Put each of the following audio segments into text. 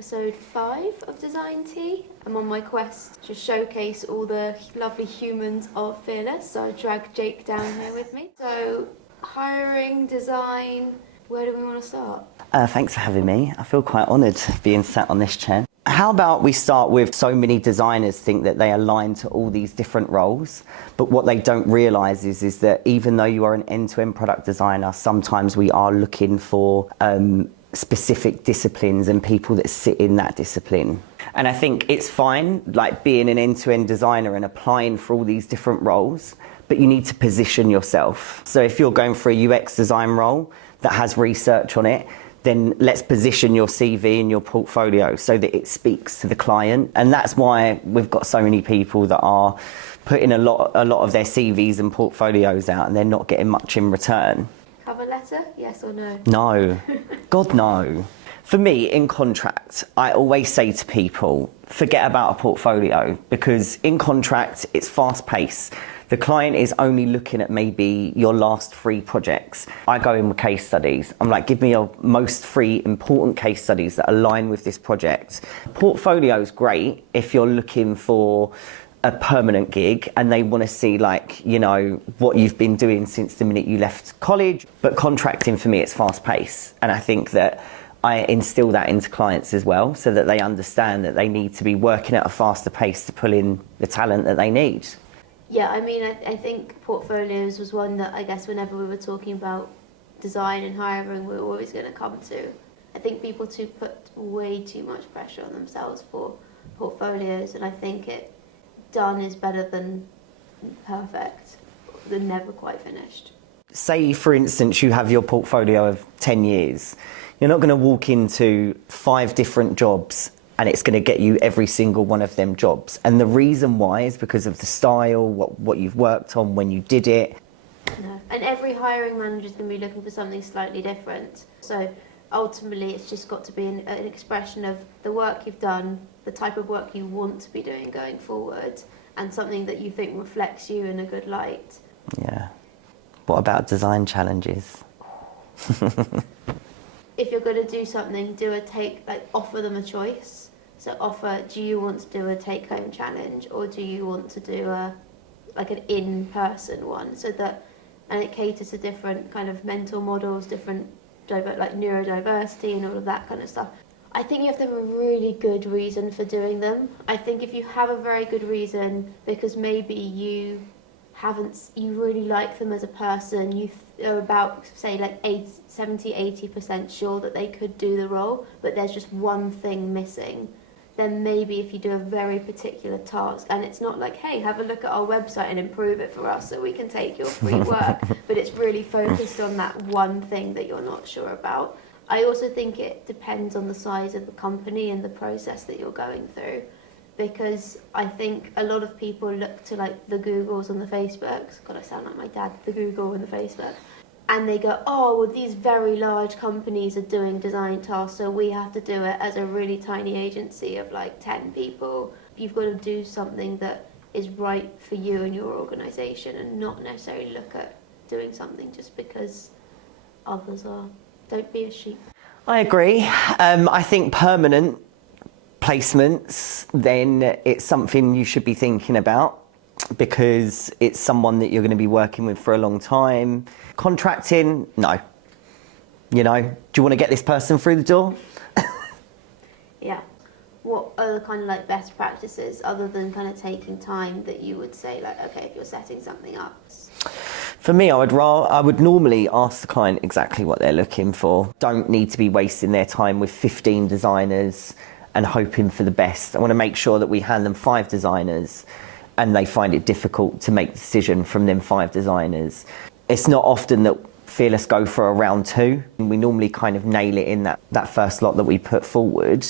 episode 5 of Design Tea. I'm on my quest to showcase all the lovely humans of Fearless, so I dragged Jake down here with me. So, hiring, design, where do we want to start? Thanks for having me. I feel quite honoured being sat on this chair. How about we start with, so many designers think that they align to all these different roles, but what they don't realise is that even though you are an end-to-end product designer, sometimes we are looking for specific disciplines and people that sit in that discipline. And I think it's fine, like being an end-to-end designer and applying for all these different roles, but you need to position yourself. So if you're going for a UX design role that has research on it, then let's position your CV and your portfolio so that it speaks to the client. And that's why we've got so many people that are putting a lot of their CVs and portfolios out and they're not getting much in return. Cover letter, yes or no? No. God, no. For me, in contract, I always say to people, forget about a portfolio, because in contract, it's fast paced. The client is only looking at maybe your last 3 projects. I go in with case studies. I'm like, give me your most 3 important case studies that align with this project. Portfolio is great if you're looking for a permanent gig and they want to see, like, you know, what you've been doing since the minute you left college. But contracting, for me, it's fast paced. And I think that I instill that into clients as well, so that they understand that they need to be working at a faster pace to pull in the talent that they need. Yeah, I mean, I think portfolios was one that I guess whenever we were talking about design and hiring, we were always going to come to. I think people put way too much pressure on themselves for portfolios, and I think it done is better than perfect, than never quite finished. Say, for instance, you have your portfolio of 10 years. You're not going to walk into 5 different jobs and it's going to get you every single one of them jobs. And the reason why is because of the style, what you've worked on, when you did it. No. And every hiring manager is going to be looking for something slightly different. So ultimately, it's just got to be an expression of the work you've done, the type of work you want to be doing going forward, and something that you think reflects you in a good light. Yeah. What about design challenges? If you're going to do something, offer them a choice. So offer, do you want to do a take-home challenge, or do you want to do an in-person one? And it caters to different kind of mental models, different like neurodiversity and all of that kind of stuff. I think you have to have a really good reason for doing them. I think if you have a very good reason, because maybe you really like them as a person, you are about, say, like 70-80% sure that they could do the role, but there's just one thing missing, then maybe if you do a very particular task, and it's not like, hey, have a look at our website and improve it for us so we can take your free work, but it's really focused on that one thing that you're not sure about. I also think it depends on the size of the company and the process that you're going through. Because I think a lot of people look to, like, the Googles and the Facebooks. God, I sound like my dad, the Google and the Facebook. And they go, oh, well, these very large companies are doing design tasks, so we have to do it as a really tiny agency of like 10 people. You've got to do something that is right for you and your organisation, and not necessarily look at doing something just because others are. Don't be a sheep. I agree. I think permanent placements, then it's something you should be thinking about, because it's someone that you're going to be working with for a long time. Contracting, no. You know, do you want to get this person through the door? Yeah. What are the kind of like best practices, other than kind of taking time, that you would say, like, okay, if you're setting something up? For me, I would normally ask the client exactly what they're looking for. Don't need to be wasting their time with 15 designers and hoping for the best. I want to make sure that we hand them 5 designers and they find it difficult to make the decision from them 5 designers. It's not often that Fearless go for a round 2. We normally kind of nail it in that first lot that we put forward.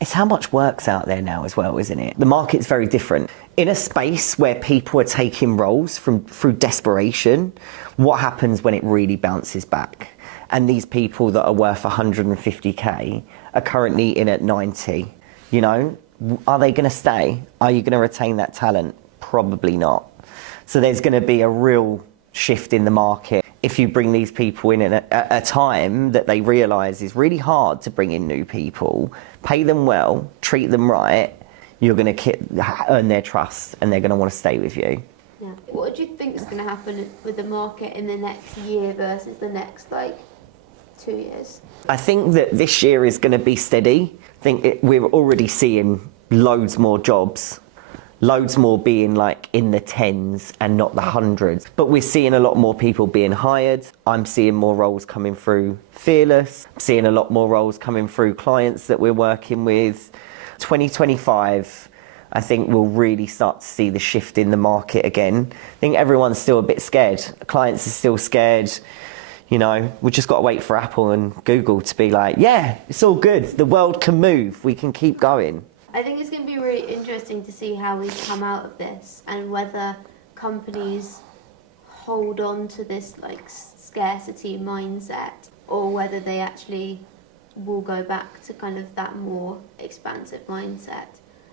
It's how much work's out there now as well, isn't it? The market's very different. In a space where people are taking roles through desperation, what happens when it really bounces back? And these people that are worth 150k are currently in at 90. You know, are they going to stay? Are you going to retain that talent? Probably not. So there's going to be a real shift in the market. if you bring these people in at a time that they realise is really hard to bring in new people, pay them well, treat them right, you're going to earn their trust and they're going to want to stay with you. Yeah. What do you think is going to happen with the market in the next year versus the next, 2 years? I think that this year is going to be steady. I think we're already seeing loads more jobs, loads more being in the tens and not the hundreds. But we're seeing a lot more people being hired. I'm seeing more roles coming through Fearless. I'm seeing a lot more roles coming through clients that we're working with. 2025, I think we'll really start to see the shift in the market again. I think everyone's still a bit scared. Clients are still scared. We've just got to wait for Apple and Google to be like, yeah, it's all good. The world can move. We can keep going. I think it's going to be really interesting to see how we come out of this and whether companies hold on to this scarcity mindset or whether they actually will go back to kind of that more expansive mindset.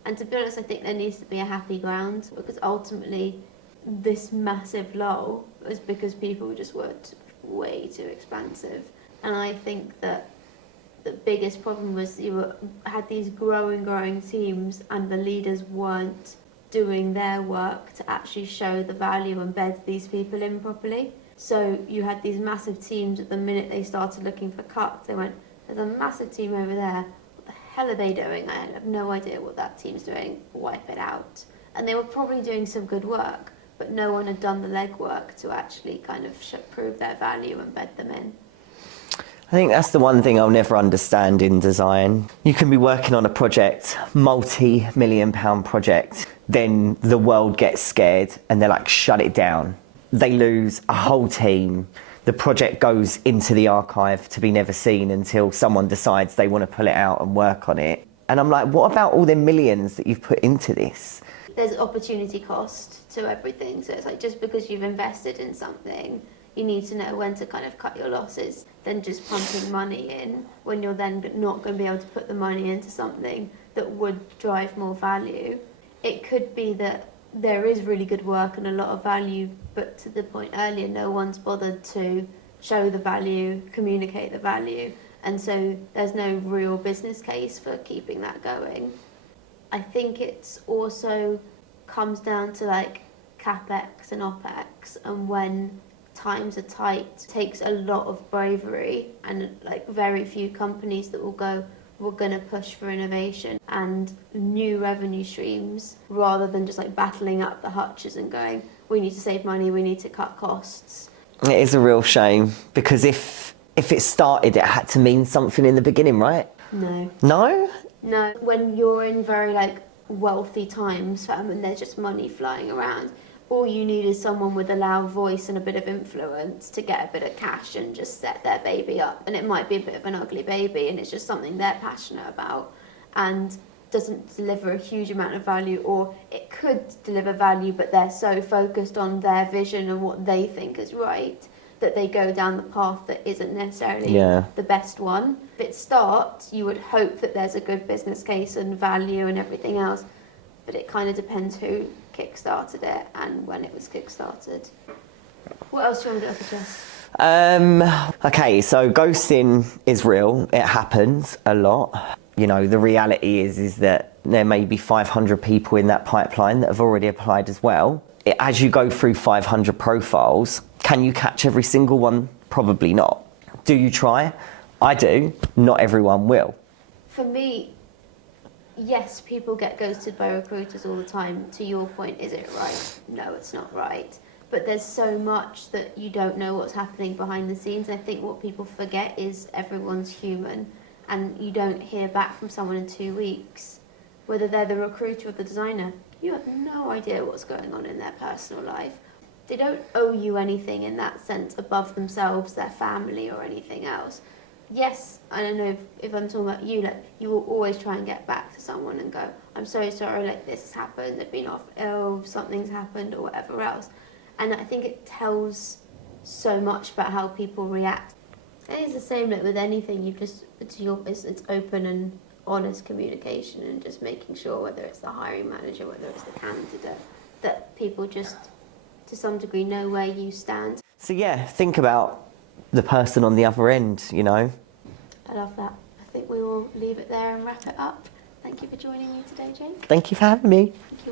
And to be honest, I think there needs to be a happy ground, because ultimately this massive lull was because people just were way too expansive. And I think that the biggest problem was you had these growing teams and the leaders weren't doing their work to actually show the value and bed these people in properly. So you had these massive teams. At the minute they started looking for cuts, they went, there's a massive team over there, what the hell are they doing? I have no idea what that team's doing, wipe it out. And they were probably doing some good work, but no one had done the legwork to actually kind of prove their value and bed them in. I think that's the one thing I'll never understand in design. You can be working on a project, multi-million-pound project, then the world gets scared and they're like, shut it down. They lose a whole team. The project goes into the archive to be never seen until someone decides they want to pull it out and work on it. And I'm like, what about all the millions that you've put into this? There's opportunity cost to everything. So it's just because you've invested in something, you need to know when to kind of cut your losses than just pumping money in when you're then not going to be able to put the money into something that would drive more value. It could be that there is really good work and a lot of value, but to the point earlier, no one's bothered to show the value, communicate the value, and so there's no real business case for keeping that going. I think it's also comes down to CapEx and OpEx, and when times are tight, it takes a lot of bravery and very few companies that will go, we're going to push for innovation and new revenue streams rather than just battling up the hutches and going, we need to save money, we need to cut costs. It is a real shame, because if it started, it had to mean something in the beginning, right? No. No? No. When you're in very wealthy times and there's just money flying around, all you need is someone with a loud voice and a bit of influence to get a bit of cash and just set their baby up. And it might be a bit of an ugly baby and it's just something they're passionate about and doesn't deliver a huge amount of value, or it could deliver value but they're so focused on their vision and what they think is right that they go down the path that isn't necessarily the best one. If it starts, you would hope that there's a good business case and value and everything else, but it kind of depends who kick-started it and when it was kick-started. What else do you want to get off your chest? Okay, so ghosting is real. It happens a lot. The reality is that there may be 500 people in that pipeline that have already applied as well. As you go through 500 profiles, can you catch every single one? Probably not. Do you try? I do. Not everyone will. For me, yes, people get ghosted by recruiters all the time. To your point, is it right? No, it's not right. But there's so much that you don't know what's happening behind the scenes. I think what people forget is everyone's human, and you don't hear back from someone in 2 weeks. Whether they're the recruiter or the designer, you have no idea what's going on in their personal life. They don't owe you anything in that sense above themselves, their family, or anything else. Yes, I don't know if I'm talking about you, you will always try and get back to someone and go, I'm so sorry, this has happened, they've been off ill, something's happened, or whatever else. And I think it tells so much about how people react. And it's the same with anything, it's open and honest communication and just making sure, whether it's the hiring manager, whether it's the candidate, that people just, to some degree, know where you stand. So yeah, think about the person on the other end, you know. I love that. I think we will leave it there and wrap it up. Thank you for joining me today, Jake. Thank you for having me. Thank you.